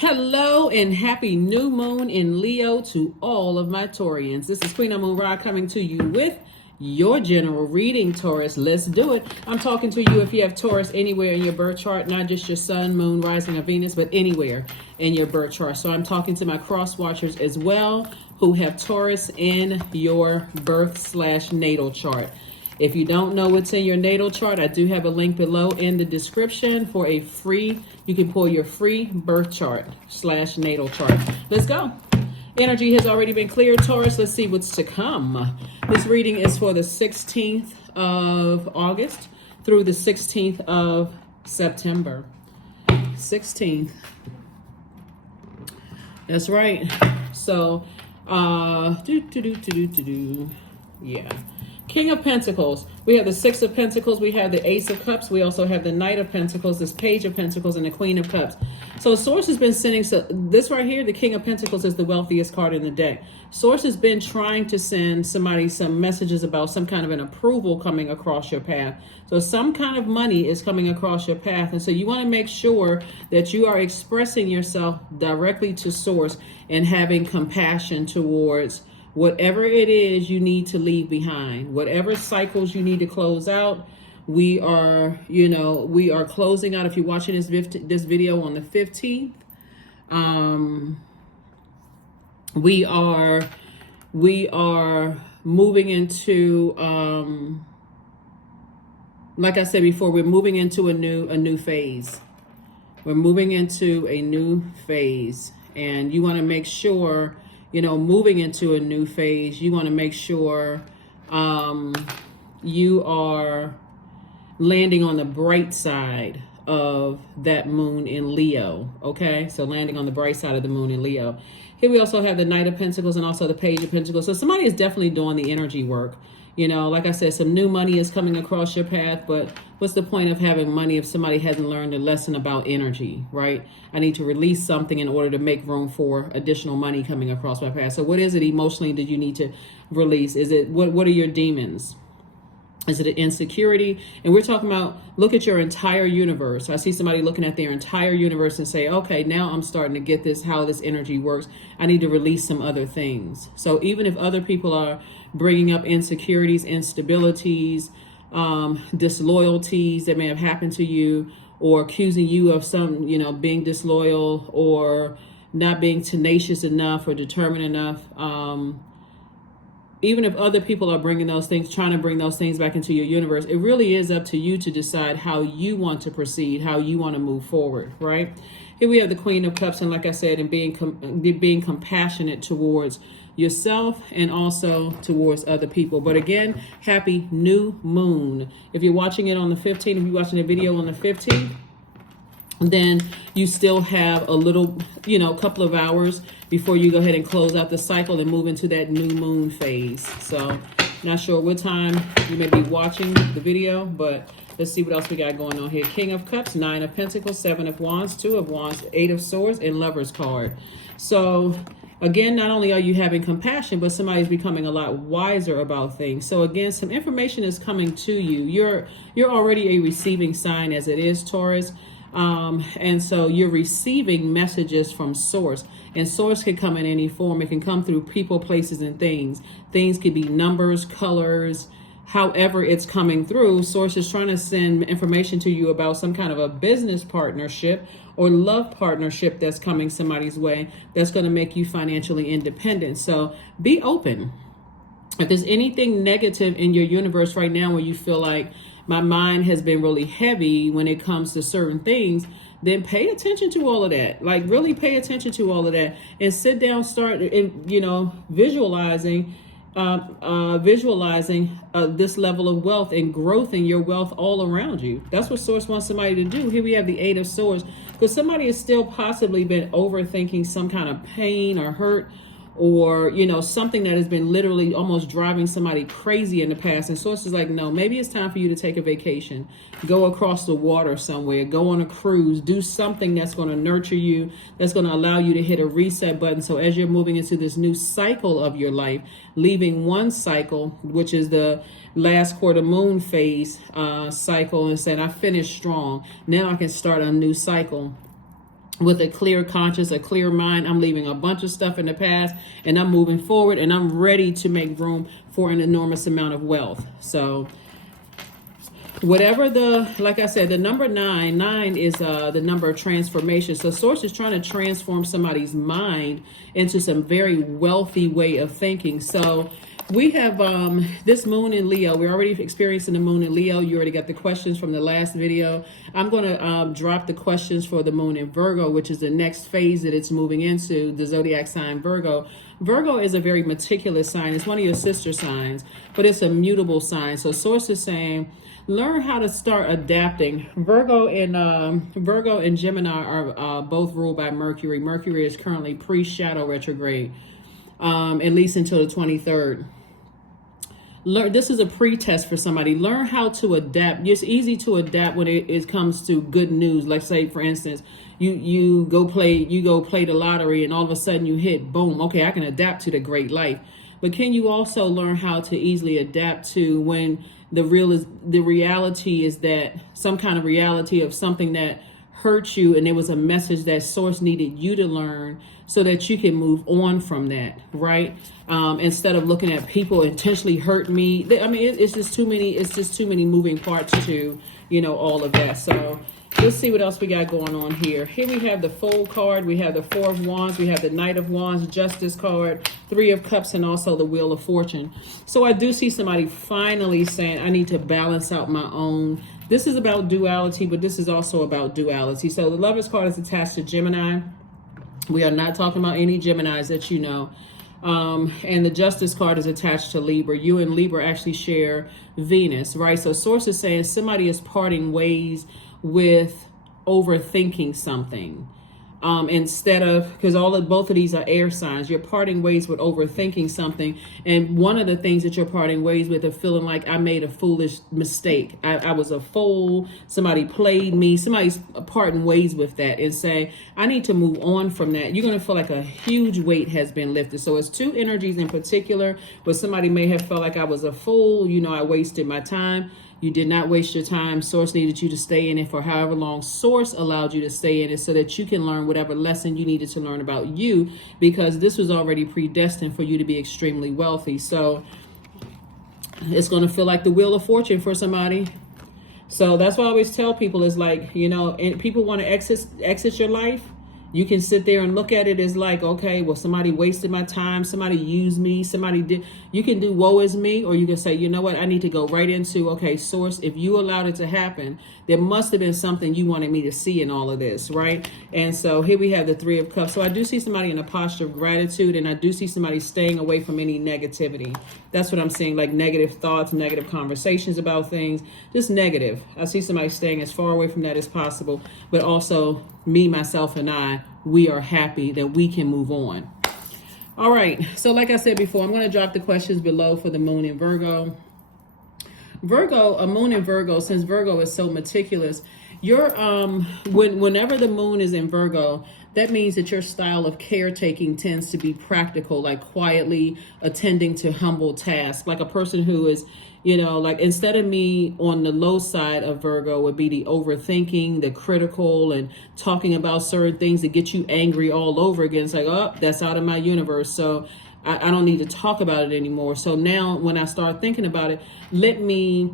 Hello and happy new moon in Leo to all of my Taurians. This is Queen Amun Ra coming to you with your general reading, Taurus. Let's do it. I'm talking to you if you have Taurus anywhere in your birth chart, not just your sun, moon, rising, or Venus, but anywhere in your birth chart. So I'm talking to my cross watchers as well who have Taurus in your birth/natal chart. If you don't know what's in your natal chart, I do have a link below in the description for a free, you can pull your free birth chart/natal chart. Let's go. Energy has already been cleared, Taurus. Let's see what's to come. This reading is for the 16th of August through the 16th of September. 16th. That's right. So, yeah. King of Pentacles. We have the Six of Pentacles. We have the Ace of Cups. We also have the Knight of Pentacles, this Page of Pentacles, and the Queen of Cups. So Source has been sending, so this right here, the King of Pentacles is the wealthiest card in the deck. Source has been trying to send somebody some messages about some kind of an approval coming across your path. So some kind of money is coming across your path. And so you want to make sure that you are expressing yourself directly to Source and having compassion towards whatever it is you need to leave behind, whatever cycles you need to close out. We are, we are closing out. If you're watching this video on the 15th, we are moving into, like I said before, we're moving into a new phase. We're moving into a new phase, and you want to make sure, moving into a new phase, you want to make sure you are landing on the bright side of that moon in Leo, okay? So landing on the bright side of the moon in Leo. Here we also have the Knight of Pentacles and also the Page of Pentacles. So somebody is definitely doing the energy work. Like I said, some new money is coming across your path, but what's the point of having money if somebody hasn't learned a lesson about energy, right? I need to release something in order to make room for additional money coming across my path. So what is it emotionally that you need to release? Is it, what are your demons? Is it an insecurity? And we're talking about, look at your entire universe. I see somebody looking at their entire universe and say, okay, now I'm starting to get this, how this energy works. I need to release some other things. So even if other people are bringing up insecurities, instabilities, disloyalties that may have happened to you, or accusing you of some, being disloyal or not being tenacious enough or determined enough, even if other people are bringing those things, trying to bring those things back into your universe, it really is up to you to decide how you want to proceed, how you want to move forward, right? Here we have the Queen of Cups, and like I said, and being compassionate towards yourself and also towards other people. But again, happy new moon. If you're watching it on the 15th, if you're watching the video on the 15th, then you still have a little, couple of hours before you go ahead and close out the cycle and move into that new moon phase. So not sure what time you may be watching the video, but let's see what else we got going on here. King of Cups, Nine of Pentacles, Seven of Wands, Two of Wands, Eight of Swords, and Lover's card. So again, not only are you having compassion, but somebody's becoming a lot wiser about things. So again, some information is coming to you. You're already a receiving sign as it is, Taurus. And so you're receiving messages from Source, and Source can come in any form. It can come through people, places, and things. Things could be numbers, colors, however it's coming through. Source is trying to send information to you about some kind of a business partnership or love partnership that's coming somebody's way that's going to make you financially independent. So be open. If there's anything negative in your universe right now where you feel like my mind has been really heavy when it comes to certain things, then pay attention to all of that. Like really pay attention to all of that and sit down, start, visualizing this level of wealth and growth in your wealth all around you. That's what Source wants somebody to do. Here we have the Eight of Swords, because somebody has still possibly been overthinking some kind of pain or hurt, or something that has been literally almost driving somebody crazy in the past. And Source is like, no, maybe it's time for you to take a vacation, go across the water somewhere, go on a cruise, do something that's going to nurture you, that's going to allow you to hit a reset button. So as you're moving into this new cycle of your life, leaving one cycle, which is the last quarter moon phase cycle, and saying, I finished strong, now I can start a new cycle. with a clear conscience, a clear mind. I'm leaving a bunch of stuff in the past and I'm moving forward and I'm ready to make room for an enormous amount of wealth. So whatever like I said, the number nine is the number of transformation. So source is trying to transform somebody's mind into some very wealthy way of thinking. So we have this moon in Leo. We're already experiencing the moon in Leo. You already got the questions from the last video. I'm going to drop the questions for the moon in Virgo, which is the next phase that it's moving into, the zodiac sign Virgo. Virgo is a very meticulous sign. It's one of your sister signs, but it's a mutable sign. So source is saying, learn how to start adapting. Virgo and Gemini are both ruled by Mercury. Mercury is currently pre-shadow retrograde, at least until the 23rd. This is a pre-test for somebody. Learn how to adapt. It's easy to adapt when it comes to good news. Like say, for instance, you go play the lottery and all of a sudden you hit, boom, okay, I can adapt to the great life. But can you also learn how to easily adapt to when the reality is that some kind of reality of something that hurt you, and it was a message that source needed you to learn so that you can move on from that, right? Instead of looking at people intentionally hurt me. I mean, it's just too many moving parts to, all of that. So let's see what else we got going on here. Here we have the Fool card. We have the Four of Wands. We have the Knight of Wands, Justice card, Three of Cups, and also the Wheel of Fortune. So I do see somebody finally saying, I need to balance out my own. This is about duality, but this is also about duality. So the Lovers card is attached to Gemini. We are not talking about any Geminis that you know. And the Justice card is attached to Libra. You and Libra actually share Venus, right? So source is saying somebody is parting ways with overthinking something. Instead of, because both of these are air signs, you're parting ways with overthinking something. And one of the things that you're parting ways with are feeling like I made a foolish mistake. I was a fool. Somebody played me. Somebody's parting ways with that and saying, I need to move on from that. You're going to feel like a huge weight has been lifted. So it's two energies in particular where somebody may have felt like I was a fool. I wasted my time. You did not waste your time. Source needed you to stay in it for however long. Source allowed you to stay in it so that you can learn whatever lesson you needed to learn about you, because this was already predestined for you to be extremely wealthy. So it's going to feel like the Wheel of Fortune for somebody. So that's why I always tell people is like, and people want to exit your life. You can sit there and look at it as like, okay, well, somebody wasted my time. Somebody used me. Somebody did. You can do woe is me, or you can say, you know what? I need to go right into, okay, source, if you allowed it to happen, there must have been something you wanted me to see in all of this, right? And so here we have the Three of Cups. So I do see somebody in a posture of gratitude, and I do see somebody staying away from any negativity. That's what I'm seeing, like negative thoughts, negative conversations about things, just negative. I see somebody staying as far away from that as possible, but also me, myself, and we are happy that we can move on. All right. So like I said before, I'm going to drop the questions below for the moon in Virgo. A moon in Virgo, since Virgo is so meticulous, whenever the moon is in Virgo, that means that your style of caretaking tends to be practical, like quietly attending to humble tasks, like a person who is, like instead of me on the low side of Virgo would be the overthinking, the critical, and talking about certain things that get you angry all over again. It's like, oh, that's out of my universe. So I don't need to talk about it anymore. So now when I start thinking about it, let me,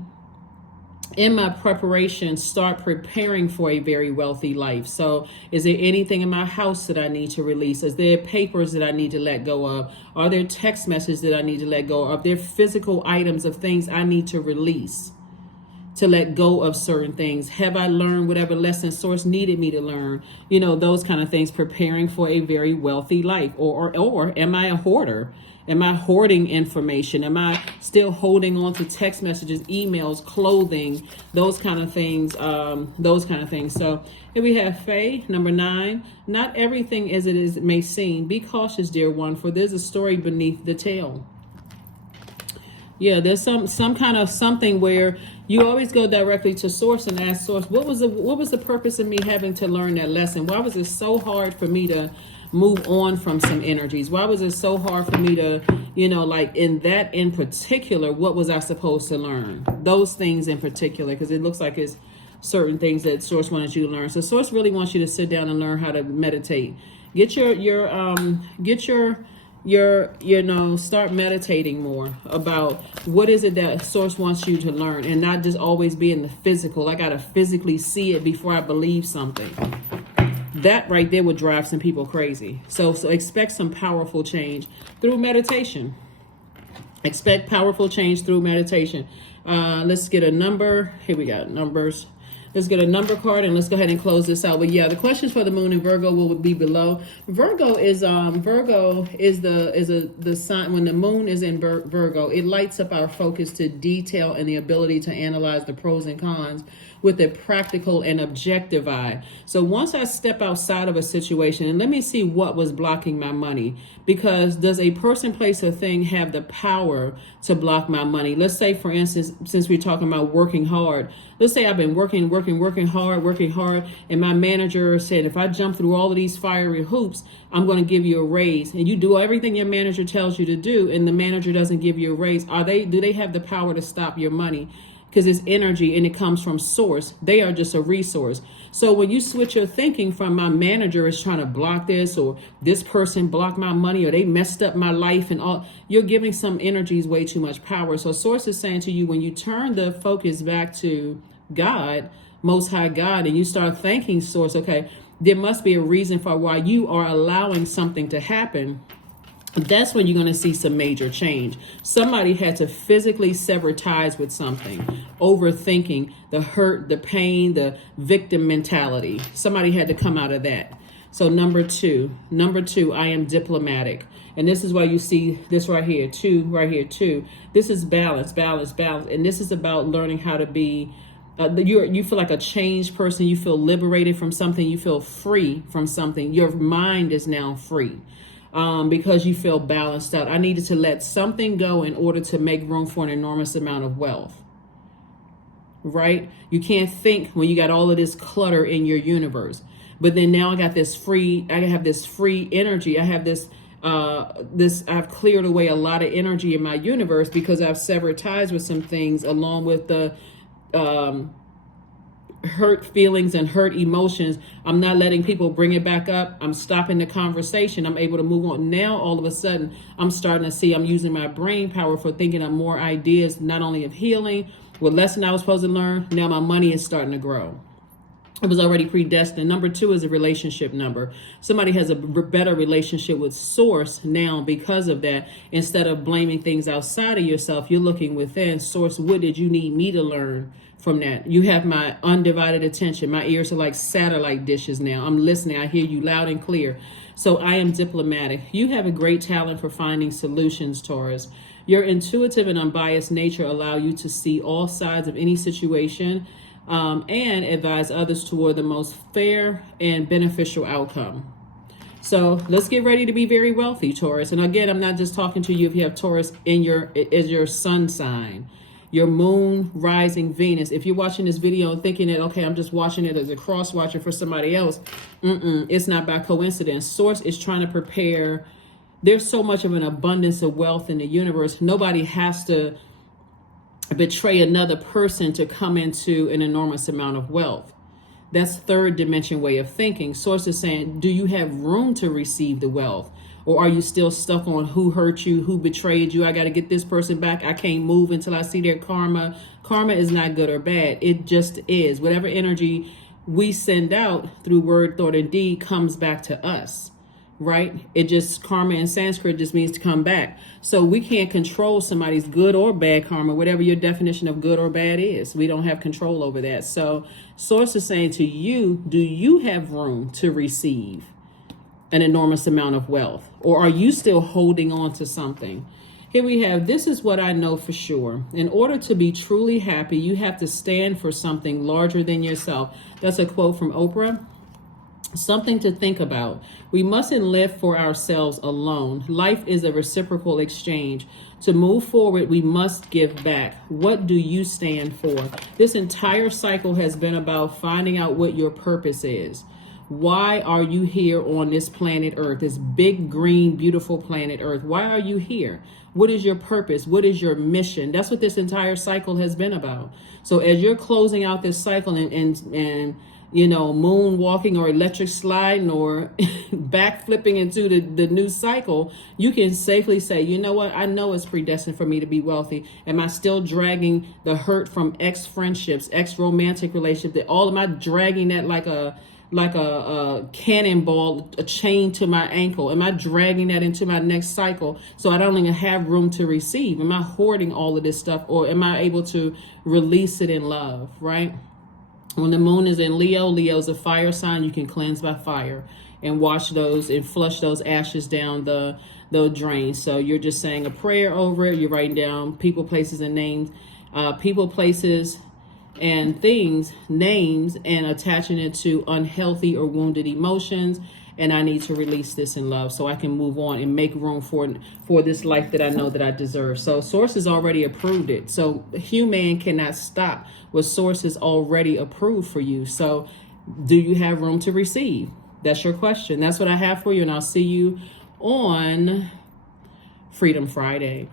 in my preparation, start preparing for a very wealthy life. So is there anything in my house that I need to release? Is there papers that I need to let go of? Are there text messages that I need to let go of? Are there physical items of things I need to release, to let go of certain things? Have I learned whatever lesson source needed me to learn? Those kind of things, preparing for a very wealthy life. Or am I a hoarder? Am I hoarding information? Am I still holding on to text messages, emails, clothing, those kind of things? So here we have Faye, number 9. Not everything as it may seem. Be cautious, dear one, for there's a story beneath the tale. Yeah, there's some kind of something where you always go directly to source and ask source, what was the purpose of me having to learn that lesson? Why was it so hard for me to move on from some energies? Why was it so hard for me to, like in particular, what was I supposed to learn? Those things in particular, because it looks like it's certain things that Source wanted you to learn. So Source really wants you to sit down and learn how to meditate. Get start meditating more about what is it that Source wants you to learn, and not just always be in the physical. I got to physically see it before I believe something. That right there would drive some people crazy. So expect some powerful change through meditation. Expect powerful change through meditation. Let's get a number. Here we got numbers. Let's get a number card and let's go ahead and close this out. But yeah, the questions for the moon in Virgo will be below. Virgo is the sign. When the moon is in Virgo, it lights up our focus to detail and the ability to analyze the pros and cons with a practical and objective eye. So once I step outside of a situation and let me see what was blocking my money, because does a person, place, or thing have the power to block my money? Let's say, for instance, since we're talking about working hard, let's say I've been working hard, and my manager said, if I jump through all of these fiery hoops, I'm going to give you a raise. And you do everything your manager tells you to do, and the manager doesn't give you a raise. Do they have the power to stop your money? Because it's energy and it comes from Source. They are just a resource. So when you switch your thinking from my manager is trying to block this, or this person blocked my money, or they messed up my life and all, you're giving some energies way too much power. So Source is saying to you, when you turn the focus back to God, Most High God, and you start thanking Source, okay, there must be a reason for why you are allowing something to happen. That's when you're going to see some major change. Somebody had to physically sever ties with something, overthinking, the hurt, the pain, the victim mentality. Somebody had to come out of that. So number two, I am diplomatic. And this is why you see this right here, two. This is balance. And this is about learning how to be, you feel like a changed person. You feel liberated from something. You feel free from something. Your mind is now free. Because you feel balanced out. I needed to let something go in order to make room for an enormous amount of wealth, right? You can't think when you got all of this clutter in your universe. But then now I have this free energy. I have I've cleared away a lot of energy in my universe because I've severed ties with some things, along with the hurt feelings and hurt emotions. I'm not letting people bring it back up. I'm stopping the conversation. I'm able to move on. Now, all of a sudden, I'm starting to see I'm using my brain power for thinking of more ideas, not only of healing, what lesson I was supposed to learn. Now my money is starting to grow. It was already predestined. Number two is a relationship number. Somebody has a better relationship with Source now because of that. Instead of blaming things outside of yourself, you're looking within. Source, what did you need me to learn from that? You have my undivided attention. My ears are like satellite dishes now. I'm listening. I hear you loud and clear. So I am diplomatic. You have a great talent for finding solutions, Taurus. Your intuitive and unbiased nature allow you to see all sides of any situation, and advise others toward the most fair and beneficial outcome. So let's get ready to be very wealthy, Taurus. And again, I'm not just talking to you if you have Taurus as your sun sign, your moon, rising, Venus. If you're watching this video and thinking that, okay, I'm just watching it as a cross watcher for somebody else, it's not by coincidence. Source is trying to prepare. There's so much of an abundance of wealth in the universe. Nobody has to betray another person to come into an enormous amount of wealth. That's third dimension way of thinking. Source is saying, do you have room to receive the wealth? Or are you still stuck on who hurt you, who betrayed you? I got to get this person back. I can't move until I see their karma. Karma is not good or bad. It just is. Whatever energy we send out through word, thought, and deed comes back to us. Right? It just, karma in Sanskrit just means to come back. So we can't control somebody's good or bad karma, whatever your definition of good or bad is. We don't have control over that. So Source is saying to you, do you have room to receive an enormous amount of wealth? Or are you still holding on to something? Here we have, this is what I know for sure. In order to be truly happy, you have to stand for something larger than yourself. That's a quote from Oprah. Something to think about. We mustn't live for ourselves alone. Life is a reciprocal exchange. To move forward, we must give back. What do you stand for? This entire cycle has been about finding out what your purpose is. Why are you here on this planet Earth, this big, green, beautiful planet Earth? Why are you here? What is your purpose? What is your mission? That's what this entire cycle has been about. So as you're closing out this cycle and you know, moonwalking or electric sliding or backflipping into the new cycle, you can safely say, you know what? I know it's predestined for me to be wealthy. Am I still dragging the hurt from ex-friendships, ex-romantic relationship? Am I dragging that like a cannonball, a chain to my ankle? Am I dragging that into my next cycle so I don't even have room to receive? Am I hoarding all of this stuff, or am I able to release it in love, right? When the moon is in Leo, Leo's a fire sign. You can cleanse by fire and wash those and flush those ashes down the drain. So you're just saying a prayer over it. You're writing down people, places, and names, people, places, and things, names, and attaching it to unhealthy or wounded emotions. And I need to release this in love so I can move on and make room for this life that I know that I deserve. So Source has already approved it. So human cannot stop what Source has already approved for you. So do you have room to receive? That's your question. That's what I have for you. And I'll see you on Freedom Friday.